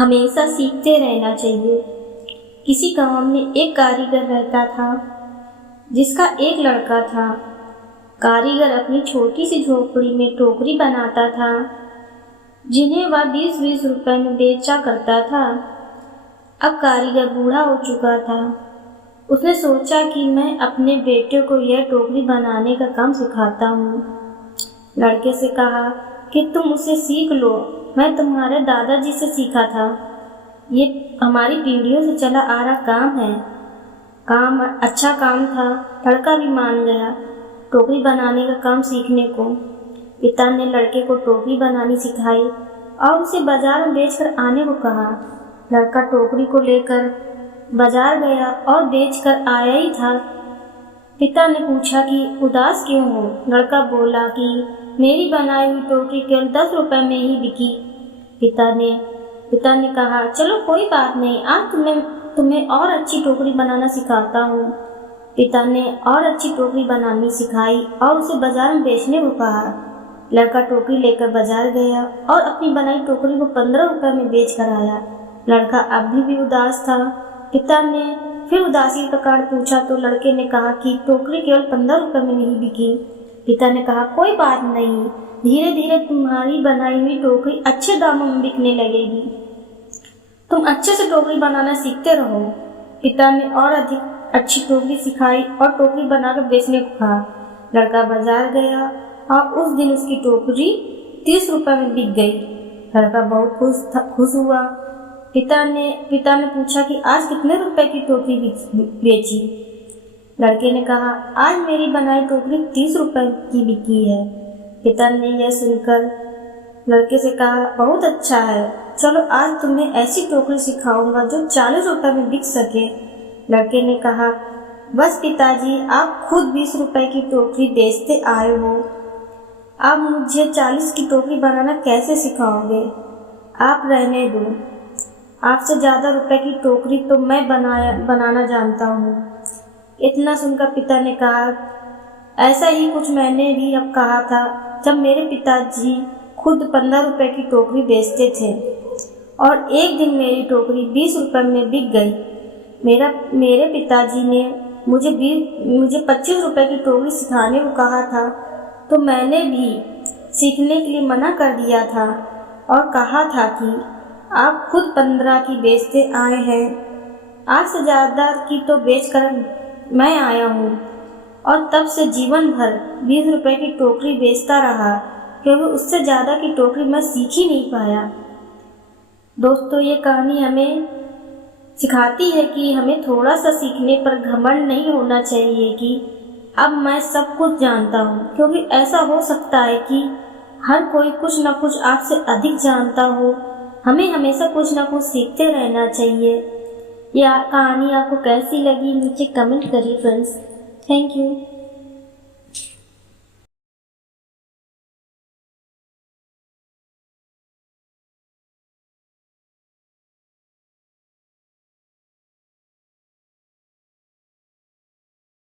हमेशा सीखते रहना चाहिए। किसी गांव में एक कारीगर रहता था जिसका एक लड़का था। कारीगर अपनी छोटी सी झोपड़ी में टोकरी बनाता था जिन्हें वह 20-20 रुपए में बेचा करता था। अब कारीगर बूढ़ा हो चुका था। उसने सोचा कि मैं अपने बेटे को यह टोकरी बनाने का काम सिखाता हूँ। लड़के से कहा कि तुम उसे सीख लो, मैं तुम्हारे दादाजी से सीखा था। ये हमारी पीढ़ियों से चला आ रहा काम है। काम अच्छा काम था। लड़का भी मान गया टोकरी बनाने का काम सीखने को। पिता ने लड़के को टोकरी बनानी सिखाई और उसे बाजार में बेचकर आने को कहा। लड़का टोकरी को लेकर बाजार गया और बेचकर आया ही था। पिता ने पूछा कि उदास क्यों हो? लड़का बोला कि मेरी बनाई हुई टोकरी केवल 10 रुपए में ही बिकी। पिता ने कहा चलो कोई बात नहीं, आज तुम्हें और अच्छी टोकरी बनाना सिखाता हूँ। पिता ने और अच्छी टोकरी बनानी सिखाई और उसे बाजार में बेचने को कहा। लड़का टोकरी लेकर बाजार गया और अपनी बनाई टोकरी को 15 रुपए में बेच कर आया। लड़का अभी भी उदास था। पिता ने फिर उदासी का कारण पूछा तो लड़के ने कहा कि टोकरी केवल 15 रुपए में नहीं बिकी। पिता ने कहा कोई बात नहीं, धीरे धीरे तुम्हारी बनाई हुई टोकरी अच्छे दामों में बिकने लगेगी। तुम अच्छे से टोकरी बनाना सीखते रहो। पिता ने और अधिक अच्छी टोकरी सिखाई और टोकरी बनाकर बेचने को कहा। लड़का बाजार गया और उस दिन उसकी टोकरी 30 रुपए में बिक गई। लड़का बहुत खुश हुआ। पिता ने पूछा कि आज कितने रुपए की टोकरी बेची? लड़के ने कहा आज मेरी बनाई टोकरी 30 रुपए की बिकी है। पिता ने यह सुनकर लड़के से कहा बहुत अच्छा है, चलो आज तुम्हें ऐसी टोकरी सिखाऊंगा जो 40 रुपए में बिक सके। लड़के ने कहा बस पिताजी, आप खुद 20 रुपए की टोकरी बेचते आए हो, आप मुझे 40 की टोकरी बनाना कैसे सिखाओगे? आप रहने दो, आपसे ज़्यादा रुपए की टोकरी तो मैं बनाना जानता हूँ। इतना सुनकर पिता ने कहा ऐसा ही कुछ मैंने भी अब कहा था जब मेरे पिताजी खुद 15 रुपए की टोकरी बेचते थे और एक दिन मेरी टोकरी 20 रुपए में बिक गई। मेरे पिताजी ने मुझे 25 रुपए की टोकरी सिखाने को कहा था तो मैंने भी सीखने के लिए मना कर दिया था और कहा था कि आप खुद 15 की बेचते आए हैं, आज से ज़्यादा की तो बेचकर मैं आया हूँ। और तब से जीवन भर 20 रुपए की टोकरी बेचता रहा क्योंकि उससे ज़्यादा की टोकरी मैं सीख ही नहीं पाया। दोस्तों, ये कहानी हमें सिखाती है कि हमें थोड़ा सा सीखने पर घमंड नहीं होना चाहिए कि अब मैं सब कुछ जानता हूँ, क्योंकि ऐसा हो सकता है कि हर कोई कुछ न कुछ आपसे अधिक जानता हो। हमें हमेशा कुछ ना कुछ सीखते रहना चाहिए। यह कहानी आपको कैसी लगी नीचे कमेंट करिए फ्रेंड्स। Thank you.